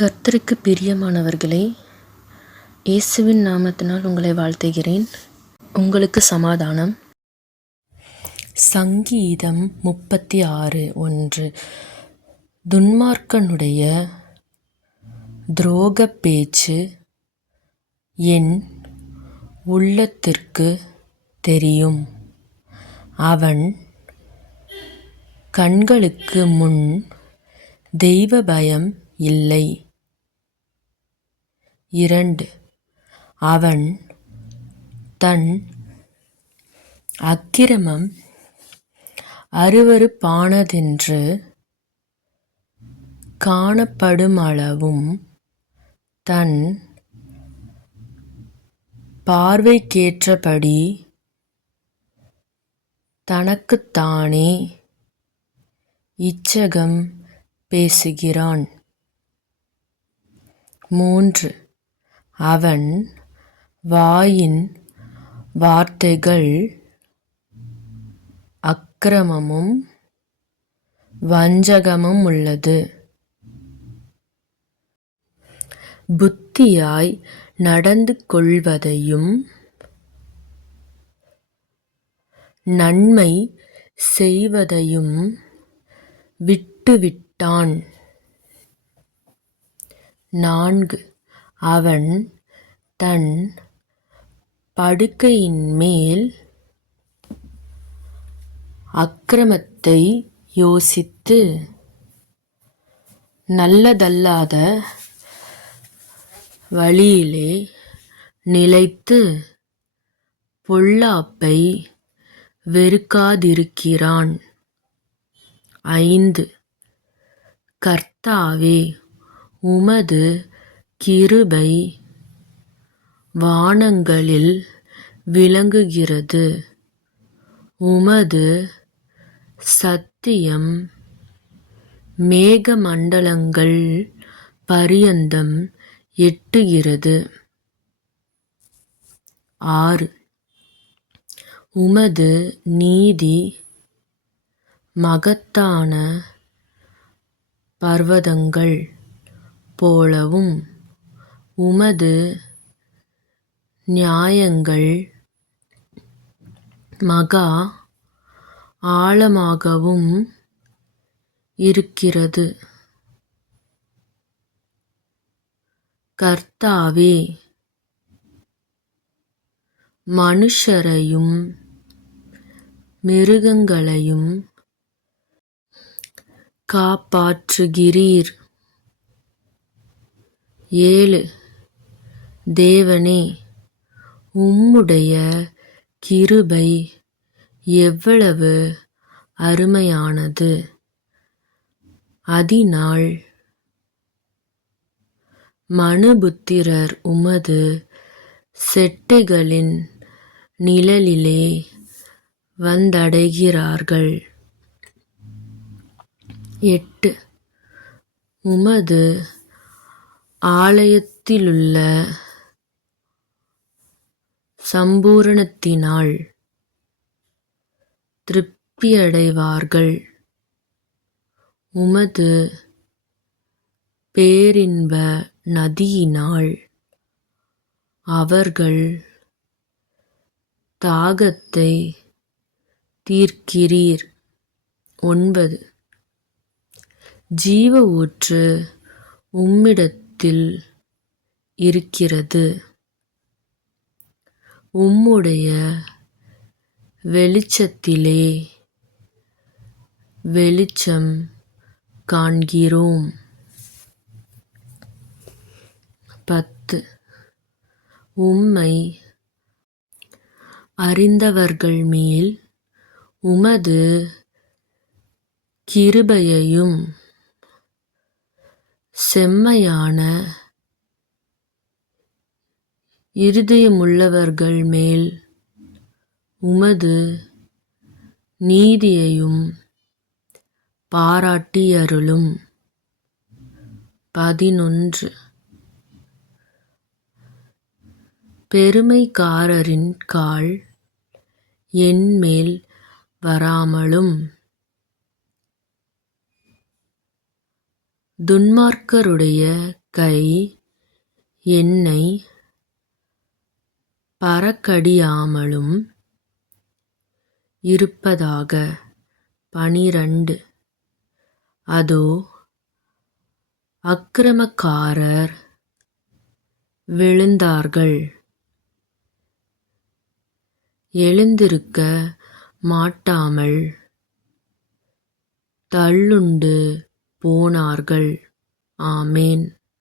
கர்த்தருக்கு பிரியமானவர்களே இயேசுவின் நாமத்தினால் உங்களை வாழ்த்துகிறேன். உங்களுக்கு சமாதானம். சங்கீதம் முப்பத்தி ஆறு ஒன்று. துன்மார்க்கனுடைய துரோக பேச்சு என் உள்ளத்திற்கு தெரியும். அவன் கண்களுக்கு முன் தெய்வ பயம் இல்லை. இரண்டு அவன் தன் அக்கிரமம் அருவருப்பானதென்று காணப்படுமளவும் தன் பார்வைக்கேற்றபடி தனக்குத்தானே இச்சகம் பேசுகிறான். மூன்று. அவன் வாயின் வார்த்தைகள் அக்கிரமமும் வஞ்சகமும் உள்ளது. புத்தியாய் நடந்து கொள்வதையும் நன்மை செய்வதையும் விட்டுவிட்டான். நான்கு. அவன் தன் படுக்கையின்மேல் அக்கிரமத்தை யோசித்து நல்லதல்லாத வழியிலே நிலைத்து பொல்லாப்பை வெறுக்காதிருக்கிறான். ஐந்து. கர்த்தாவே உமது கிருபை வானங்களில் விளங்குகிறது. உமது சத்தியம் மேகமண்டலங்கள் பரியந்தம் எட்டுகிறது. ஆறு. உமது நீதி மகத்தான பர்வதங்கள். போலவும் உமது நியாயங்கள் மகா ஆழமாகவும் இருக்கிறது. கர்த்தாவே மனுஷரையும் மிருகங்களையும் காப்பாற்றுகிறீர். ஏழு. தேவனே உம்முடைய கிருபை எவ்வளவு அருமையானது. அதினால் மனுபுத்திரர் உமது செட்டைகளின் நிழலிலே வந்தடைகிறார்கள். எட்டு. உமது ஆலயத்திலுள்ள சம்பூரணத்தினால் திருப்தியடைவார்கள். உமது பேரின்ப நதியினால் அவர்கள் தாகத்தை தீர்க்கிறீர். ஒன்பது. ஜீவ ஊற்று உம்மிடத்தில் இருக்கிறது. உம்முடைய வெளிச்சத்திலே வெளிச்சம் காண்கிறோம். பத்து. உம்மை அறிந்தவர்கள் மேல் உமது கிருபையையும் செம்மையான இருதயமுள்ளவர்கள் மேல் உமது நீதியையும் பாராட்டியருளும். பதினொன்று. பெருமைக்காரரின் கால் என்மேல் வராமலும் துன்மார்க்கருடைய கை என்னை பறக்கடியாமலும் இருப்பதாக. பனிரண்டு. அதோ அக்கிரமக்காரர் விழுந்தார்கள். எழுந்திருக்க மாட்டாமல் தள்ளுண்டு போனார்கள். ஆமேன்.